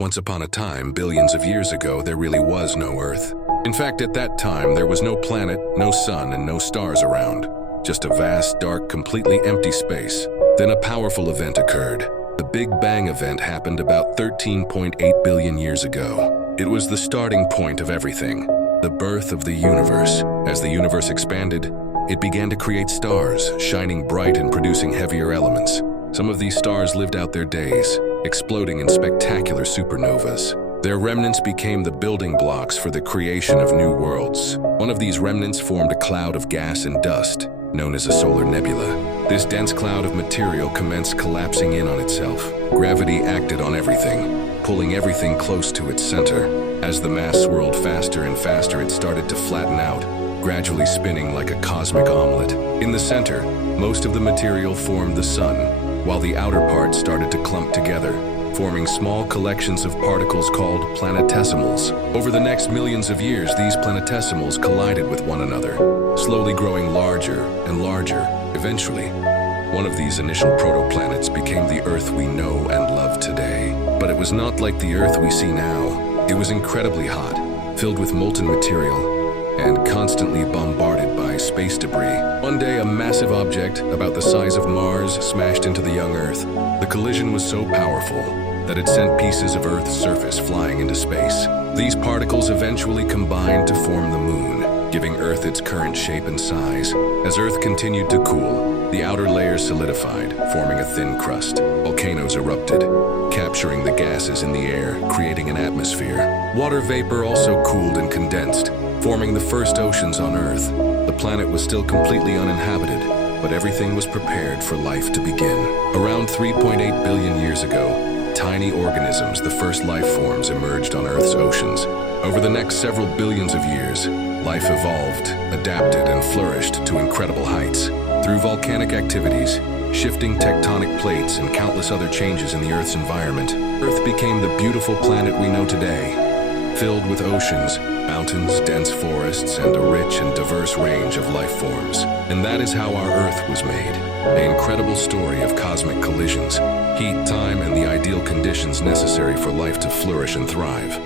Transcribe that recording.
Once upon a time, billions of years ago, there really was no Earth. In fact, at that time, there was no planet, no sun, and no stars around. Just a vast, dark, completely empty space. Then a powerful event occurred. The Big Bang event happened about 13.8 billion years ago. It was the starting point of everything, the birth of the universe. As the universe expanded, it began to create stars, shining bright and producing heavier elements. Some of these stars lived out their days, exploding in spectacular supernovas. Their remnants became the building blocks for the creation of new worlds. One of these remnants formed a cloud of gas and dust, known as a solar nebula. This dense cloud of material commenced collapsing in on itself. Gravity acted on everything, pulling everything close to its center. As the mass swirled faster and faster, it started to flatten out, gradually spinning like a cosmic omelet. In the center, most of the material formed the sun, while the outer parts started to clump together, forming small collections of particles called planetesimals. Over the next millions of years, these planetesimals collided with one another, slowly growing larger and larger. Eventually, one of these initial protoplanets became the Earth we know and love today. But it was not like the Earth we see now. It was incredibly hot, filled with molten material, and constantly bombarded by space debris. One day, a massive object about the size of Mars smashed into the young Earth. The collision was so powerful that it sent pieces of Earth's surface flying into space. These particles eventually combined to form the Moon, giving Earth its current shape and size. As Earth continued to cool, the outer layer solidified, forming a thin crust. Volcanoes erupted, capturing the gases in the air, creating an atmosphere. Water vapor also cooled and condensed, forming the first oceans on Earth. The planet was still completely uninhabited, but everything was prepared for life to begin. Around 3.8 billion years ago, tiny organisms, the first life forms, emerged on Earth's oceans. Over the next several billions of years, life evolved, adapted, and flourished to incredible heights. Through volcanic activities, shifting tectonic plates, and countless other changes in the Earth's environment, Earth became the beautiful planet we know today, filled with oceans, mountains, dense forests, and a rich and diverse range of life forms. And that is how our Earth was made. An incredible story of cosmic collisions, heat, time, and the ideal conditions necessary for life to flourish and thrive.